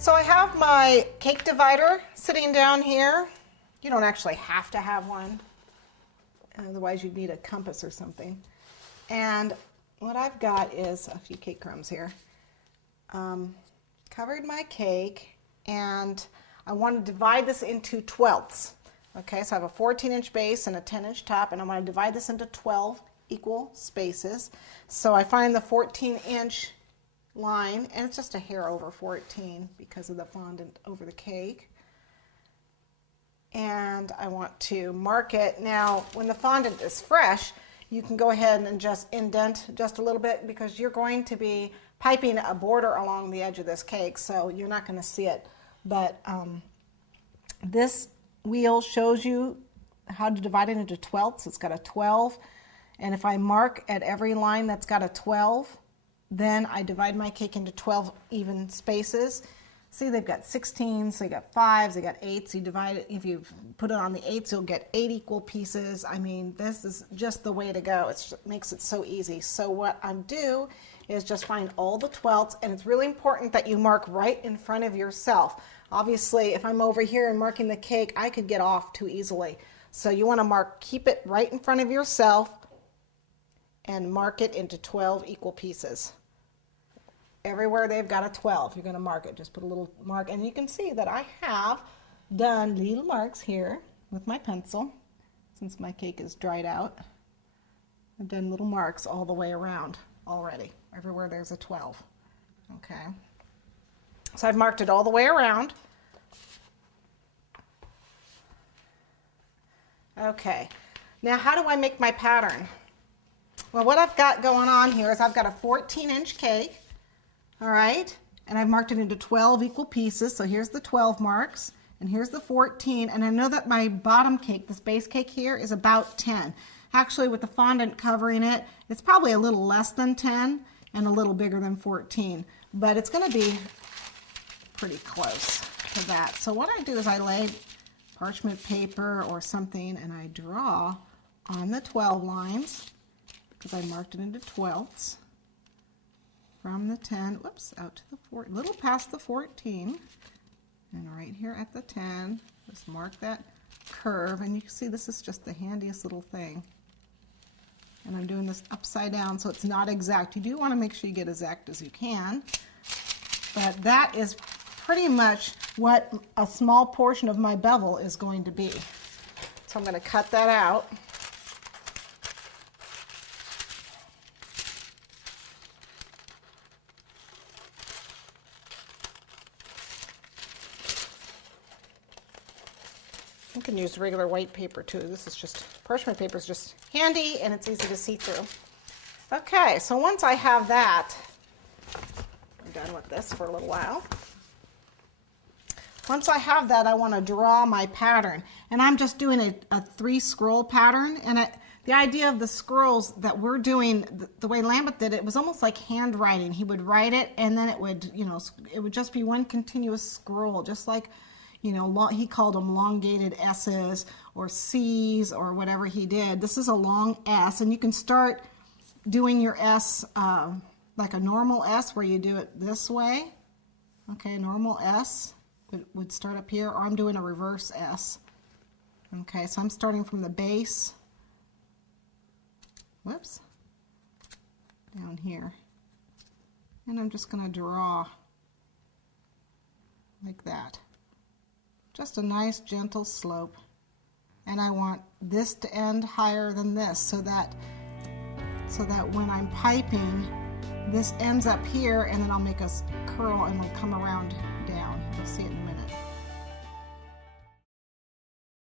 So I have my cake divider sitting down here. You don't actually have to have one, otherwise you'd need a compass or something. And what I've got is a few cake crumbs here. Covered my cake, and I want to divide this into 12ths. Okay, so I have a 14-inch base and a 10-inch top, and I want to divide this into 12 equal spaces. So I find the 14-inch line, and it's just a hair over 14 because of the fondant over the cake. And I want to mark it. Now, when the fondant is fresh, you can go ahead and just indent just a little bit because you're going to be piping a border along the edge of this cake, so you're not going to see it. But this wheel shows you how to divide it into 12ths. It's got a 12, and if I mark at every line that's got a 12, then I divide my cake into 12 even spaces. See, they've got 16s, they got 5s, they got 8s. You divide it, if you put it on the 8s, you'll get 8 equal pieces. I mean, this is just the way to go. It makes it so easy. So what I do is just find all the 12ths, and it's really important that you mark right in front of yourself. Obviously, if I'm over here and marking the cake, I could get off too easily. So you want to mark, keep it right in front of yourself and mark it into 12 equal pieces. Everywhere they've got a 12, you're going to mark it. Just put a little mark, and you can see that I have done little marks here with my pencil. Since my cake is dried out, I've done little marks all the way around already. Everywhere there's a 12. Okay. So I've marked it all the way around. Okay. Now, how do I make my pattern? Well, what I've got going on here is I've got a 14-inch cake. All right, and I've marked it into 12 equal pieces. So here's the 12 marks, and here's the 14, and I know that my bottom cake, this base cake here, is about 10. Actually, with the fondant covering it, it's probably a little less than 10 and a little bigger than 14, but it's going to be pretty close to that. So what I do is I lay parchment paper or something, and I draw on the 12 lines because I marked it into 12ths. From the 10, whoops, out to the 4, little past the 14, and right here at the 10, just mark that curve, and you can see this is just the handiest little thing. And I'm doing this upside down, so it's not exact. You do want to make sure you get as exact as you can, but that is pretty much what a small portion of my bevel is going to be. So I'm going to cut that out. You can use regular white paper too. This is just, parchment paper is just handy and it's easy to see through. Okay, so once I have that, I'm done with this for a little while. Once I have that, I want to draw my pattern. And I'm just doing a 3-scroll pattern. And the idea of the scrolls that we're doing, the way Lambeth did it, was almost like handwriting. He would write it and then it would, it would just be one continuous scroll, just like, he called them elongated S's or C's or whatever he did. This is a long S, and you can start doing your S like a normal S where you do it this way. Okay, normal S would start up here, or I'm doing a reverse S. Okay, so I'm starting from the base, whoops, down here. And I'm just going to draw like that. Just a nice gentle slope, and I want this to end higher than this so that when I'm piping, this ends up here, and then I'll make a curl and it'll come around down. You'll see it in a minute.